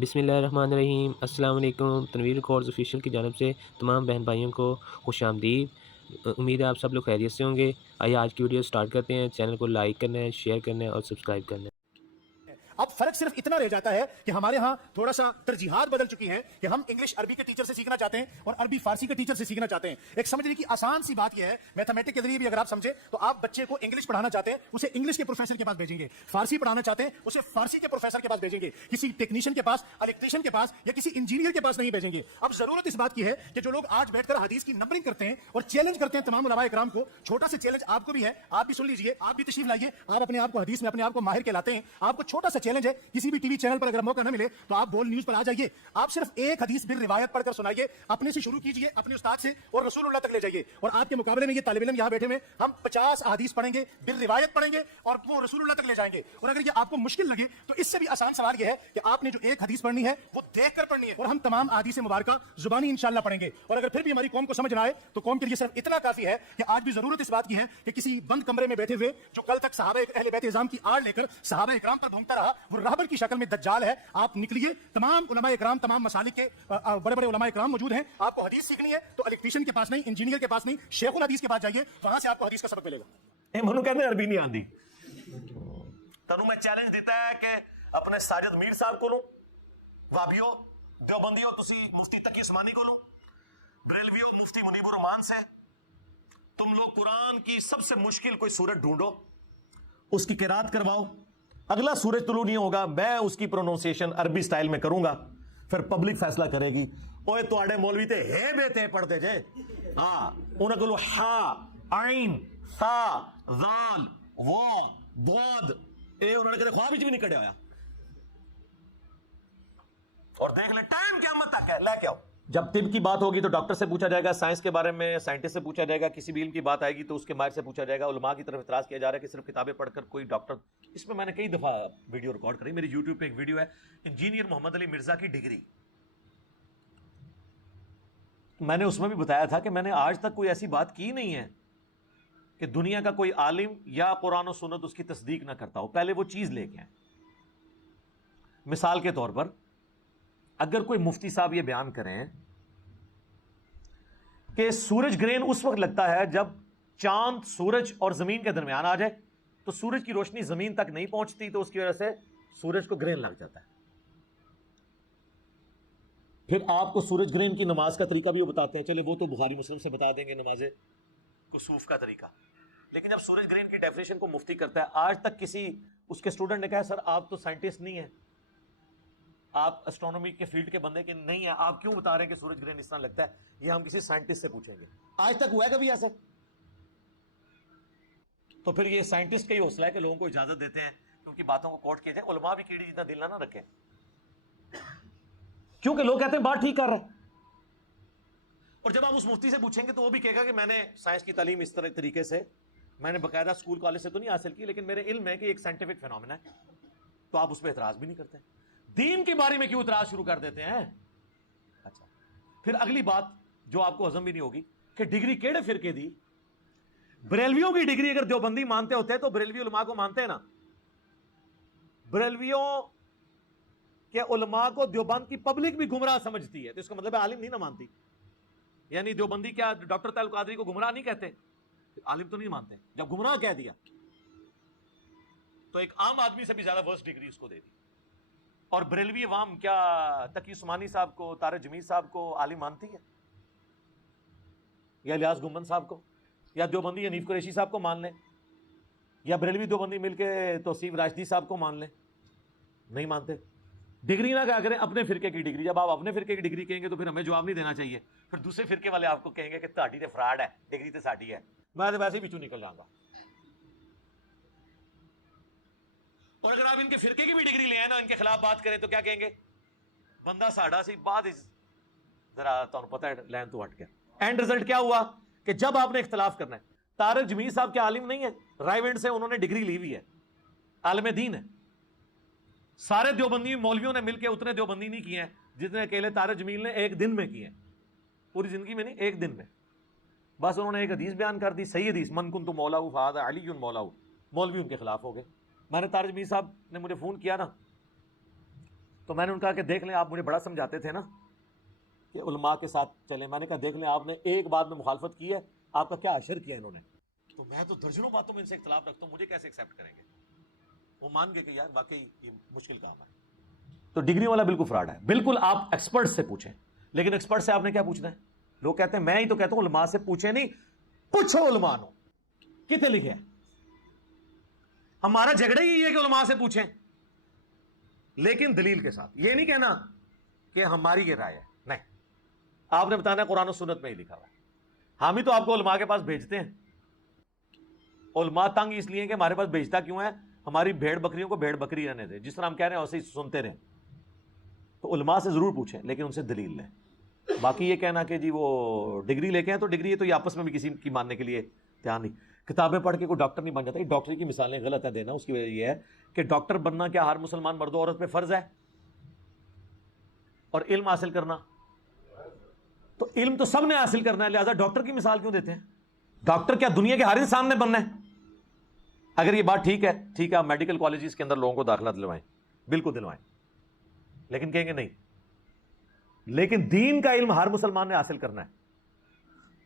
بسم اللہ الرحمن الرحیم۔ السلام علیکم۔ تنویر ریکارڈز آفیشیل کی جانب سے تمام بہن بھائیوں کو خوش آمدید۔ امید ہے آپ سب لوگ خیریت سے ہوں گے۔ آئیے آج کی ویڈیو سٹارٹ کرتے ہیں۔ چینل کو لائک کرنا ہے، شیئر کرنا ہے اور سبسکرائب کرنا ہے۔ اب فرق صرف اتنا رہ جاتا ہے کہ ہمارے ہاں تھوڑا سا ترجیحات بدل چکی ہیں کہ ہم انگلش عربی کے ٹیچر سے سیکھنا چاہتے ہیں اور عربی فارسی کے ٹیچر سے سیکھنا چاہتے ہیں۔ ایک سمجھنے کی آسان سی بات یہ ہے، میتھمیٹک کے ذریعے بھی اگر آپ سمجھیں تو آپ بچے کو انگلش پڑھانا چاہتے ہیں اسے انگلش کے پروفیسر کے پاس بھیجیں گے، فارسی پڑھانا چاہتے ہیں اسے فارسی کے پروفیسر کے پاس بھیجیں گے، کسی ٹیکنیشین کے پاس، الیکٹریشین کے پاس یا کسی انجینئر کے پاس نہیں بھیجیں گے۔ اب ضرورت اس بات کی ہے کہ جو لوگ آج بیٹھ کر حدیث کی نمبرنگ کرتے ہیں اور چیلنج کرتے ہیں تمام علماء اکرام کو، چھوٹا سا چیلنج آپ کو بھی ہے، آپ بھی سن لیجئے، آپ بھی تشریف لائیے، آپ اپنے آپ کو حدیث میں اپنے آپ کو ماہر کہلاتے ہیں، آپ کو چھوٹا سا چیلنج ہے، کسی بھی ٹی وی چینل پر اگر موقع نہ ملے تو آپ بول نیوز پر آ جائیے، آپ صرف ایک حدیث بال روایت پڑھ کر سنائیے، اپنے سے شروع کیجئے، اپنے استاد سے، اور رسول اللہ تک لے جائیے، اور آپ کے مقابلے میں یہ طالب علم یہاں بیٹھے میں ہم 50 احادیث پڑھیں گے، بال روایت پڑھیں گے اور وہ رسول اللہ تک لے جائیں گے۔ اور اگر یہ آپ کو مشکل لگے تو اس سے بھی آسان سوال یہ ہے کہ آپ نے جو ایک حدیث پڑھنی ہے وہ دیکھ کر پڑھنی ہے، اور ہم تمام احادیث مبارکہ زبانی انشاءاللہ پڑھیں گے۔ اور اگر پھر بھی ہماری قوم کو سمجھ نہ آئے تو قوم کے لیے صرف اتنا کافی ہے کہ آج بھی ضرورت اس بات کی ہے کہ کسی بند کمرے میں بیٹھے ہوئے جو کل تک صحابہ اہل بیت اعظام کی آڑ لے کر صحابہ اکرام پر گھومتا رہا، وہ راہبر کی شکل میں دجال ہے، آپ نکلیے۔ تمام علماء اکرام، تمام مسالک کے بڑے بڑے علماء اکرام موجود ہیں، آپ کو حدیث سیکھنی ہے تو الیکٹریشین کے پاس نہیں، انجینئر کے پاس نہیں، شیخ الحدیث کے پاس جائیے، وہاں سے آپ کو حدیث کا سبق ملے گا۔ منو کہتے ہیں عربی نہیں آندی تنو میں چیلنج دیتا ہے کہ اپنے ساجد میر صاحب کو لوں، وابیو دیوبندیو تسی مفتی تقی عثمانی کو لوں، بریلویو مفتی منیب الرحمان سے، تم لوگ قرآن کی سب سے مشکل کوئی سورت ڈھونڈو، اس کی قرات کرواؤ، اگلا سورج طلوع نہیں ہوگا، میں اس کی پروننسیشن عربی سٹائل میں کروں گا، پھر پبلک فیصلہ کرے گی۔ اوے تواڈے مولوی تے ہے بیتے پڑھ دے جے، ہاں انہاں کو ہا عین ثا ذال وا ضاد، اے انہوں نے کدے خواب وچ بھی نہیں کڈیا ہویا، اور دیکھ لیں ٹائم قیامت تک ہے، لے کے آؤ۔ جب طب کی بات ہوگی تو ڈاکٹر سے پوچھا جائے گا، سائنس کے بارے میں سائنٹسٹ سے پوچھا جائے گا، کسی بھی علم کی بات آئے گی تو اس کے ماہر سے پوچھا جائے گا۔ علماء کی طرف اعتراض کیا جا رہا ہے کہ صرف کتابیں پڑھ کر کوئی ڈاکٹر، اس میں نے کئی دفعہ ویڈیو ریکارڈ کری، میری یوٹیوب پہ ایک ویڈیو ہے انجینئر محمد علی مرزا کی ڈگری، میں نے اس میں بھی بتایا تھا کہ میں نے آج تک کوئی ایسی بات کی نہیں ہے کہ دنیا کا کوئی عالم یا قرآن و سنت اس کی تصدیق نہ کرتا ہو، پہلے وہ چیز لے کے آئیں۔ مثال کے طور پر اگر کوئی مفتی صاحب یہ بیان کریں کہ سورج گرہن اس وقت لگتا ہے جب چاند سورج اور زمین کے درمیان آ جائے تو سورج کی روشنی زمین تک نہیں پہنچتی، تو اس کی وجہ سے سورج کو گرہن لگ جاتا ہے۔ پھر آپ کو سورج گرہن کی نماز کا طریقہ بھی وہ بتاتے ہیں، چلے وہ تو بخاری مسلم سے بتا دیں گے نماز کسوف کا طریقہ، لیکن جب سورج گرہن کی ڈیفینیشن کو مفتی کرتا ہے، آج تک کسی اس کے اسٹوڈنٹ نے کہا سر آپ تو سائنٹسٹ نہیں ہیں، آپ اسٹرونومی کے فیلڈ کے بندے کے نہیں ہیں، آپ کیوں بتا رہے ہیں کہ سورج گرہن اس طرح لگتا ہے؟ یہ ہم کسی سائنٹسٹ سے پوچھیں گے، آج تک ہوا ہے کبھی ایسے؟ تو پھر یہ سائنٹسٹ کا ہی حوصلہ ہے کہ لوگوں کو اجازت دیتے ہیں کہ ان کی باتوں کو کوٹ کیا جائے۔ علماء بھی کیڑی جتنا دل نہ رکھیں، کیونکہ لوگ کہتے ہیں بات ٹھیک کر رہے ہیں، اور جب آپ اس مفتی سے پوچھیں گے تو وہ بھی کہے گا کہ میں نے سائنس کی تعلیم اس طرح طریقے سے، میں نے باقاعدہ اسکول کالج سے تو نہیں حاصل کی، لیکن میرے علم ہے کہ ایک سائنٹیفک فینومینا ہے، تو آپ اس پہ اعتراض بھی نہیں کرتے۔ دین کے بارے میں کیوں اعتراض شروع کر دیتے ہیں؟ اچھا، پھر اگلی بات جو آپ کو ہضم بھی نہیں ہوگی کہ ڈگری کیڑے فرقے دی؟ بریلویوں کی ڈگری اگر دیوبندی مانتے ہوتے تو بریلوی علماء کو مانتے ہیں نا، بریلویوں کہ علماء کو دیوبند کی پبلک بھی گمراہ سمجھتی ہے، تو اس کا مطلب ہے عالم نہیں نہ مانتی، یعنی دیوبندی کیا ڈاکٹر طاہر القادری کو گمراہ نہیں کہتے؟ عالم تو نہیں مانتے، جب گمراہ کہہ دیا تو ایک عام آدمی سے بھی زیادہ ورس ڈگری اس کو دے دی۔ اور بریلوی عوام کیا تقی عثمانی صاحب کو، طارق جمیل صاحب کو عالم مانتی ہے؟ یا الیاس گنبد صاحب کو، یا دیوبندی حنیف قریشی صاحب کو مان لیں، یا بریلوی دیوبندی مل کے توصیف راشدی صاحب کو مان لیں؟ نہیں مانتے۔ ڈگری نہ کیا کریں اپنے فرقے کی ڈگری، جب آپ اپنے فرقے کی ڈگری کہیں گے تو پھر ہمیں جواب نہیں دینا چاہیے، پھر دوسرے فرقے والے آپ کو کہیں گے کہ تہاڈی تے فراڈ ہے، ڈگری تے ساڈی ہے، میں تو ویسے ہی پیچھوں نکل جاؤں گا۔ اور اگر آپ ان کے فرقے کی بھی ڈگری لے آئیں نا، ان کے خلاف بات کریں تو کیا کہیں گے؟ بندہ ساڈا سی بعد ذرا تمہیں پتہ ہے لین تو ہٹ گیا۔ اینڈ رزلٹ کیا ہوا کہ جب آپ نے اختلاف کرنا ہے، طارق جمیل صاحب کے عالم نہیں ہے، رائے وینڈ سے انہوں نے ڈگری لی ہوئی ہے، عالم دین ہے، سارے دیوبندی مولویوں نے مل کے اتنے دیوبندی نہیں کیے ہیں جتنے اکیلے طارق جمیل نے ایک دن میں کیے ہیں، پوری زندگی میں نہیں، ایک دن میں بس انہوں نے ایک حدیث بیان کر دی، صحیح حدیث، من کنت مولا فہذا علی مولا، مولوی ان کے خلاف ہو گئے۔ میں نے طارق جمیل صاحب نے مجھے فون کیا نا تو میں نے ان کا کہ دیکھ لیں آپ مجھے بڑا سمجھاتے تھے نا کہ علماء کے ساتھ چلیں. میں نے کہا دیکھ لیں آپ نے ایک بات میں مخالفت کی ہے, آپ کا کیا اشر کیا انہوں نے. تو میں تو درجنوں باتوں میں ان سے اختلاف رکھتا ہوں, مجھے کیسے ایکسیپٹ کریں گے. وہ مان گئے کہ یار واقعی یہ مشکل کام ہے. تو ڈگری والا بالکل فراڈ ہے. بالکل آپ ایکسپرٹ سے پوچھیں, لیکن ایکسپرٹ سے آپ نے کیا پوچھنا ہے. لوگ کہتے ہیں, میں ہی تو کہتا ہوں علماء سے پوچھیں نہیں, پوچھو علماء نو کتنے لکھے ہیں. ہمارا جھگڑا ہی ہے کہ علماء سے پوچھیں, لیکن دلیل کے ساتھ. یہ نہیں کہنا کہ ہماری یہ رائے ہے, نہیں, آپ نے بتانا ہے قرآن و سنت میں ہی لکھا ہوا ہے. ہم ہی تو آپ کو علماء کے پاس بھیجتے ہیں. علماء تنگ اس لیے کہ ہمارے پاس بھیجتا کیوں ہے, ہماری بھیڑ بکریوں کو بھیڑ بکری رہنے دے, جس طرح ہم کہہ رہے ہیں ویسے ہی سنتے رہیں. تو علماء سے ضرور پوچھیں, لیکن ان سے دلیل لیں. باقی یہ کہنا کہ جی وہ ڈگری لے کے ہیں تو ڈگری ہے, تو یہ آپس میں بھی کسی کی ماننے کے لیے تیار نہیں. کتابیں پڑھ کے کوئی ڈاکٹر نہیں بن جاتا. یہ ڈاکٹری کی مثالیں غلط ہے دینا. اس کی وجہ یہ ہے کہ ڈاکٹر بننا کیا ہر مسلمان مرد و عورت پہ فرض ہے, اور علم حاصل کرنا تو علم تو سب نے حاصل کرنا ہے, لہذا ڈاکٹر کی مثال کیوں دیتے ہیں. ڈاکٹر کیا دنیا کے ہر انسان نے بننا ہے. اگر یہ بات ٹھیک ہے, ٹھیک ہے, آپ میڈیکل کالجز کے اندر لوگوں کو داخلہ دلوائیں, بالکل دلوائیں, لیکن کہیں گے نہیں, لیکن دین کا علم ہر مسلمان نے حاصل کرنا ہے.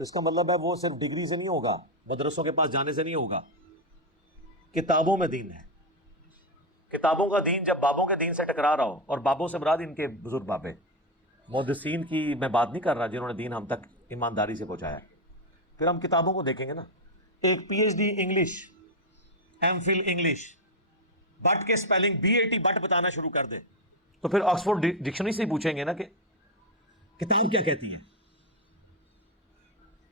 تو اس کا مطلب ہے وہ صرف ڈگری سے نہیں ہوگا, مدرسوں کے پاس جانے سے نہیں ہوگا, کتابوں میں دین ہے. کتابوں کا دین جب بابوں کے دین سے ٹکرا رہا ہو, اور بابوں سے مراد ان کے بزرگ بابے محدثین کی میں بات نہیں کر رہا جنہوں نے دین ہم تک ایمانداری سے پہنچایا, پھر ہم کتابوں کو دیکھیں گے نا. ایک P H D English, M Phil English, but کے سپیلنگ BAT بٹ بتانا شروع کر دے, تو پھر آکسفورڈ ڈکشنری سے ہی پوچھیں گے نا کہ کتاب کیا کہتی ہے.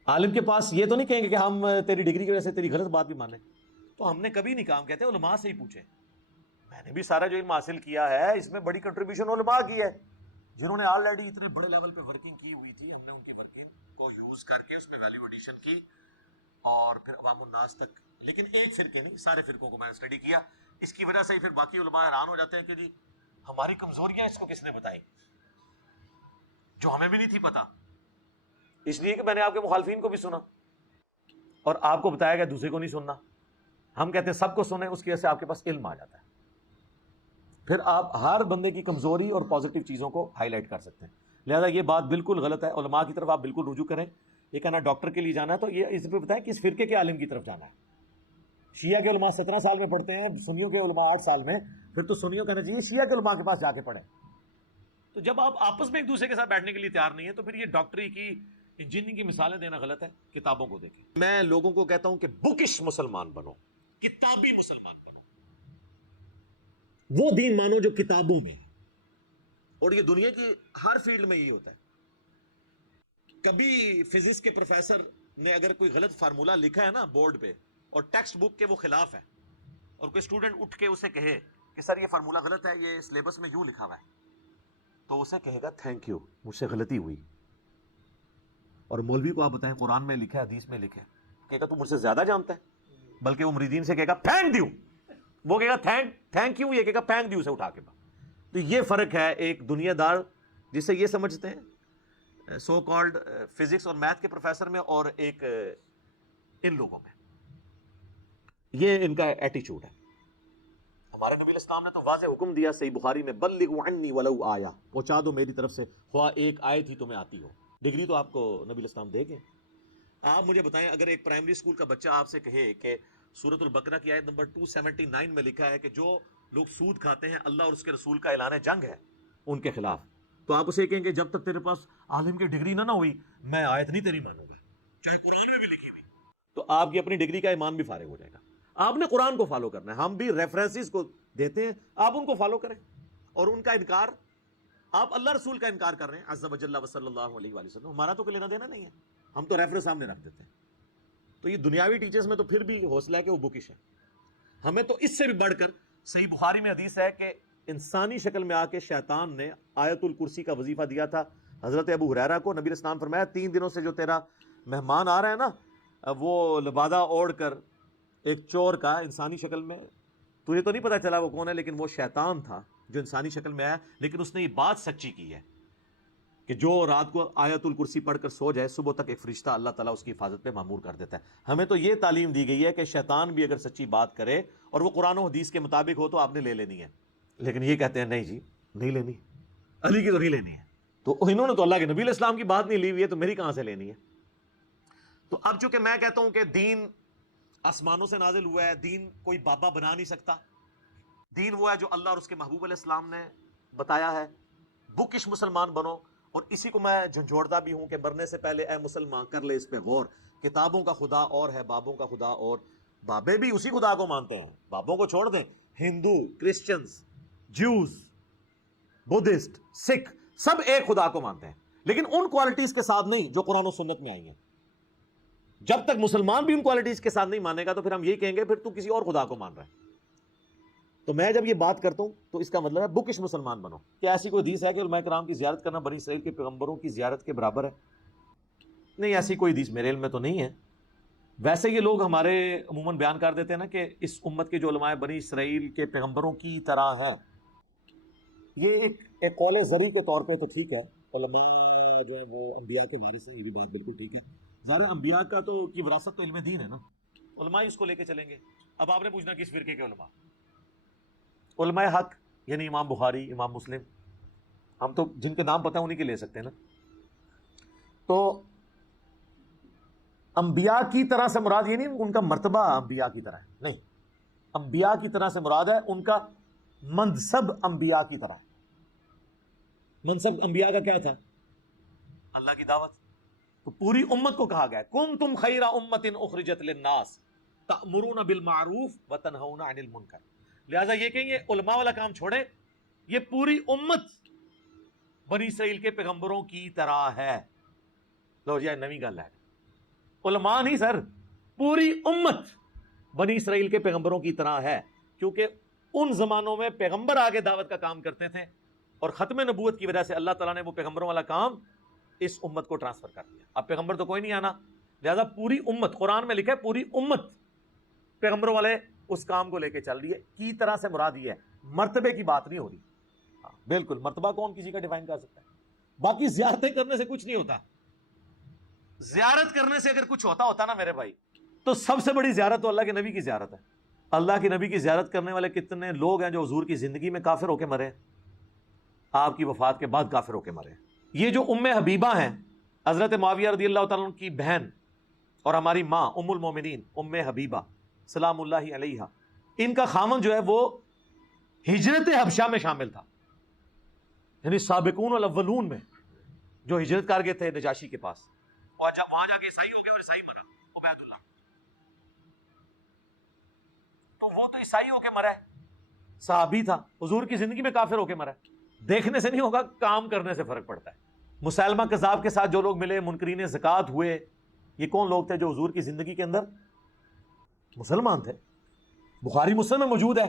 عالم کے پاس یہ تو نہیں کہیں گے کہ ہم تیری ڈگری کی وجہ سے تیری غلط بات بھی مانیں. تو ہم نے کبھی نہیں کام کہتے علماء سے ہی پوچھیں. میں نے بھی سارا جو علم حاصل کیا ہے اس میں بڑی کنٹریبیوشن علماء کی ہے, جنہوں نے آلریڈی اتنے بڑے لیول پہ ورکنگ کی ہوئی تھی. ہم نے ان کی ورکنگ کو یوز کر کے اس میں ویلیو ایڈیشن کی, اور پھر عوام الناس تک. لیکن ایک فرقے نہیں, سارے فرقوں کو میں نے اسٹڈی کیا. اس کی وجہ سے ہی پھر باقی علماء حیران ہو جاتے ہیں کہ جی ہماری کمزوریاں اس کو کس نے بتائیں, جو ہمیں بھی نہیں تھی پتا. اس لیے کہ میں نے آپ کے مخالفین کو بھی سنا, اور آپ کو بتایا گیا دوسرے کو نہیں سننا. ہم کہتے ہیں سب کو سنیں, اس کی وجہ سے آپ کے پاس علم آ جاتا ہے. پھر آپ ہر بندے کی کمزوری اور پازیٹیو چیزوں کو ہائی لائٹ کر سکتے ہیں. لہذا یہ بات بالکل غلط ہے. علماء کی طرف آپ بالکل رجوع کریں. یہ کہنا ڈاکٹر کے لیے جانا ہے تو یہ اس پہ بتائیں کس فرقے کے عالم کی طرف جانا ہے. شیعہ کے علماء 17 سال میں پڑھتے ہیں, سنیوں کے علماء 8 سال میں, پھر تو سنیوں کہنا چاہیے شیعہ کے علماء کے پاس جا کے پڑھیں. تو جب آپ آپس میں ایک دوسرے کے ساتھ بیٹھنے کے لیے تیار نہیں ہے تو پھر یہ ڈاکٹری کی انجینئرنگ کی مثالیں دینا غلط ہے. کتابوں کو دیکھیں. میں لوگوں کو کہتا ہوں کہ بکش مسلمان بنو, کتابی مسلمان بنو, وہ دین مانو جو کتابوں میں ہے. اور یہ دنیا کی ہر فیلڈ میں یہی ہوتا ہے. کبھی فزکس کے پروفیسر نے اگر کوئی غلط فارمولا لکھا ہے نا بورڈ پہ, اور ٹیکسٹ بک کے وہ خلاف ہے, اور کوئی اسٹوڈنٹ اٹھ کے اسے کہے کہ سر یہ فارمولا غلط ہے, یہ سلیبس میں یوں لکھا ہوا ہے, تو اسے کہے گا تھینک یو, مجھ سے غلطی ہوئی. اور مولوی کو آپ بتائیں قرآن میں لکھا ہے, حدیث میں لکھا ہے, کہے گا تو مجھ سے زیادہ جانتا ہے. بلکہ وہ مریدین سے کہے گا پھینک دیو, وہ کہے گا تھینک یو, یہ کہے گا پھینک دیو سے اٹھا کے. تو یہ فرق ہے ایک دنیا دار جسے یہ سمجھتے ہیں سو کالڈ فزکس اور میتھ کے پروفیسر میں, اور ایک ان لوگوں میں. یہ ان کا ایٹیچیوڈ ہے. ہمارے نبی الاسلام نے تو واضح حکم دیا صحیح بخاری میں, بلغوا عنی ولو آیا, پہنچا دو میری طرف سے خواہ ایک آیت ہی تمہیں آتی ہو. ڈگری تو آپ کو نبی الاسلام دے گے. آپ مجھے بتائیں اگر ایک پرائمری اسکول کا بچہ آپ سے کہے کہ سورۃ البقرہ کی آیت نمبر 279 میں لکھا ہے کہ جو لوگ سود کھاتے ہیں اللہ اور اس کے رسول کا اعلان جنگ ہے ان کے خلاف, تو آپ اسے کہیں گے جب تک تیرے پاس عالم کی ڈگری نہ ہوئی میں آیت نہیں تیری مانوں گا, چاہے قرآن میں بھی لکھی ہوئی. تو آپ کی اپنی ڈگری کا ایمان بھی فارغ ہو جائے گا. آپ نے قرآن کو فالو کرنا ہے. ہم بھی ریفرنسز کو دیتے ہیں, آپ ان کو فالو کریں. اور ان کا انکار, آپ اللہ رسول کا انکار کر رہے ہیں عز وجل و صلی اللہ علیہ وآلہ وسلم, ہمارا تو کوئی لینا دینا نہیں ہے, ہم تو ریفرنس سامنے رکھ دیتے ہیں. تو یہ دنیاوی ٹیچرز میں تو پھر بھی حوصلہ ہے کہ وہ بکش ہے. ہمیں تو اس سے بھی بڑھ کر صحیح بخاری میں حدیث ہے کہ انسانی شکل میں آ کے شیطان نے آیت الکرسی کا وظیفہ دیا تھا حضرت ابو ہریرہ کو. نبی اسلام فرمایا 3 دنوں سے جو تیرا مہمان آ رہا ہے نا, وہ لبادہ اوڑھ کر ایک چور کا انسانی شکل میں, تجھے تو نہیں پتا چلا وہ کون ہے, لیکن وہ شیطان تھا جو انسانی شکل میں آیا, لیکن اس نے یہ بات سچی کی ہے کہ جو رات کو آیت الکرسی پڑھ کر سو جائے صبح تک ایک فرشتہ اللہ تعالیٰ اس کی حفاظت پہ مامور کر دیتا ہے. ہمیں تو یہ تعلیم دی گئی ہے کہ شیطان بھی اگر سچی بات کرے اور وہ قرآن و حدیث کے مطابق ہو تو آپ نے لے لینی ہے. لیکن یہ کہتے ہیں نہیں جی نہیں لینی, علی کی تو نہیں لینی ہے. تو انہوں نے تو اللہ کے نبی علیہ السلام کی بات نہیں لی ہوئی ہے, تو میری کہاں سے لینی ہے؟ تو اب چونکہ میں کہتا ہوں کہ دین آسمانوں سے نازل ہوا ہے, دین کوئی بابا بنا نہیں سکتا, دین وہ ہے جو اللہ اور اس کے محبوب علیہ السلام نے بتایا ہے. بکش مسلمان بنو, اور اسی کو میں جھنجھوڑتا بھی ہوں کہ مرنے سے پہلے اے مسلمان کر لے اس پہ غور, کتابوں کا خدا اور ہے, بابوں کا خدا اور. بابے بھی اسی خدا کو مانتے ہیں, بابوں کو چھوڑ دیں. ہندو, کرسچنز, جیوز, بدھسٹ, سکھ, سب ایک خدا کو مانتے ہیں, لیکن ان کوالٹیز کے ساتھ نہیں جو قرآن و سنت میں آئی ہیں. جب تک مسلمان بھی ان کوالٹیز کے ساتھ نہیں مانے گا تو پھر ہم یہی کہیں گے پھر تو کسی اور خدا کو مان رہا ہے. تو میں جب یہ بات کرتا ہوں تو اس کا مطلب ہے بکش مسلمان بنو. کیا ایسی کوئی حدیث ہے کہ علماء کرام کی زیارت کرنا بنی اسرائیل کے پیغمبروں کی زیارت کے برابر ہے؟ نہیں, ایسی کوئی حدیث میرے علم میں تو نہیں ہے. ویسے یہ لوگ ہمارے عموماً بیان کر دیتے ہیں نا کہ اس امت کے جو علماء بنی اسرائیل کے پیغمبروں کی طرح ہے. یہ ایک قول زری کے طور پہ تو ٹھیک ہے, علماء جو ہے وہ انبیاء کے وارث ہیں, یہ بھی بات بالکل ٹھیک ہے. ظاہر انبیاء کا تو کی وراثت تو علم دین ہے نا, علماء اس کو لے کے چلیں گے. اب آپ نے پوچھنا کس فرقے کے علماء؟ علماء حق, یعنی امام بخاری, امام مسلم, ہم تو جن کے نام پتہ ہے انہی کے لے سکتے ہیں نا. تو انبیاء کی طرح سے مراد یہ نہیں ان کا مرتبہ انبیاء کی طرح ہے, نہیں, انبیاء کی طرح سے مراد ہے ان کا منصب انبیاء کی طرح ہے. منصب انبیاء کا کیا تھا؟ اللہ کی دعوت. تو پوری امت کو کہا گیا کنتم خیر امت اخرجت للناس تأمرون بالمعروف وتنہون عن المنکر. لہذا یہ کہیں یہ علماء والا کام چھوڑیں, یہ پوری امت بنی اسرائیل کے پیغمبروں کی طرح ہے. لو جی نویں گل ہے, علماء نہیں سر, پوری امت بنی اسرائیل کے پیغمبروں کی طرح ہے, کیونکہ ان زمانوں میں پیغمبر آگے دعوت کا کام کرتے تھے, اور ختم نبوت کی وجہ سے اللہ تعالیٰ نے وہ پیغمبروں والا کام اس امت کو ٹرانسفر کر دیا. اب پیغمبر تو کوئی نہیں آنا, لہذا پوری امت, قرآن میں لکھا ہے پوری امت پیغمبروں والے اس کام کو لے کے چل رہی ہے. کی طرح سے مراد یہ ہے, مرتبے کی بات نہیں ہو رہی. بالکل, مرتبہ کون کسی کا ڈیفائن کر سکتا ہے؟ باقی زیارتیں کرنے سے کچھ نہیں ہوتا. زیارت کرنے سے اگر کچھ ہوتا نا میرے بھائی, تو سب سے بڑی زیارت تو اللہ کے نبی کی زیارت ہے. اللہ کے نبی کی زیارت کرنے والے کتنے لوگ ہیں جو حضور کی زندگی میں کافر ہو کے مرے, آپ کی وفات کے بعد کافر ہو کے مرے. یہ جو ام حبیبہ ہیں, حضرت معاویہ رضی اللہ تعالیٰ عنہ کی بہن اور ہماری ماں ام المومنین ام حبیبہ سلام اللہ علیہا, ان کا خامن جو ہے وہ ہجرت حبشہ میں شامل تھا, یعنی سابقون الاولون میں جو ہجرت کر گئے تھے نجاشی کے پاس, اور جب وہاں جا کے عیسائی ہو گئے اور عیسائی بنا عبید اللہ, تو وہ تو عیسائی ہو کے مرا ہے, صحابی تھا, حضور کی زندگی میں کافر ہو کے مرا ہے. دیکھنے سے نہیں ہوگا, کام کرنے سے فرق پڑتا ہے. مسلمہ کذاب کے ساتھ جو لوگ ملے, منکرین زکات ہوئے, یہ کون لوگ تھے جو حضور کی زندگی کے اندر مسلمان تھے. بخاری مسلم میں موجود ہے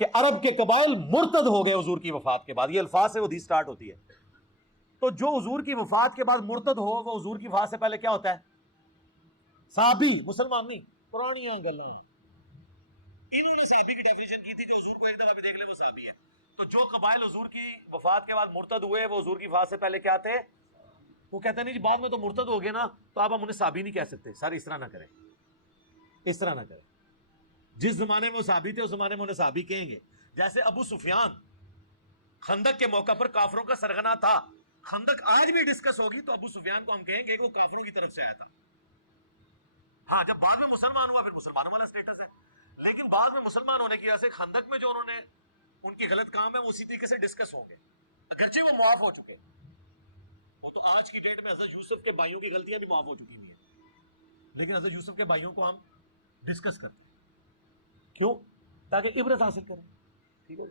کہ عرب کے قبائل مرتد ہو گئے حضور کی وفات کے بعد. یہ الفاظ سے وہ حدیث سٹارٹ ہوتی ہے. تو جو حضور کی وفات کے بعد مرتد ہو, وہ حضور کی وفات سے پہلے کیا ہوتا ہے؟ صحابی, مسلمان نہیں. پرانی ہیں گلاں, انہوں نے صحابی کی ڈیفینیشن کی تھی, جو حضور کو ایک دفعہ بھی دیکھ لے وہ صحابی ہے. تو جو قبائل حضور کی وفات کے بعد مرتد ہوئے, وہ حضور کی وفات سے پہلے کیا تھے؟ وہ کہتے ہیں نہیں جی بعد میں تو مرتد ہو گئے نا, تو آپ ہم انہیں صحابی نہیں کہہ سکتے. سر اس طرح نہ کریں, اس طرح نہ کریں. جس زمانے میں وہ صحابی تھے اس زمانے میں انہیں صحابی کہیں گے. جیسے ابو سفیان خندق کے موقع پر کافروں کا سرغنہ تھا, خندق آج بھی ڈسکس ہوگی تو ابو سفیان کو ہم کہیں گے کہ وہ کافروں کی طرف سے آیا تھا. ہاں جب بعد میں مسلمان ہوا پھر مسلمانوں والا اسٹیٹس ہے, لیکن بعد میں مسلمان ہونے کی وجہ سے خندق میں جو انہوں نے ان کی غلط کام ہے وہ اسی طریقے سے ڈسکس ہوں گے, اگرچہ وہ معاف ہو چکے. وہ تو آج کی ڈیٹ میں حضرت یوسف کے بھائیوں کی غلطیاں بھی معاف ہو چکی ہوئی ہیں, لیکن حضرت یوسف کے بھائیوں کو ہم ڈسکس کرتے ہیں. کیوں؟ تاکہ عبرت حاصل کریں. ٹھیک ہے.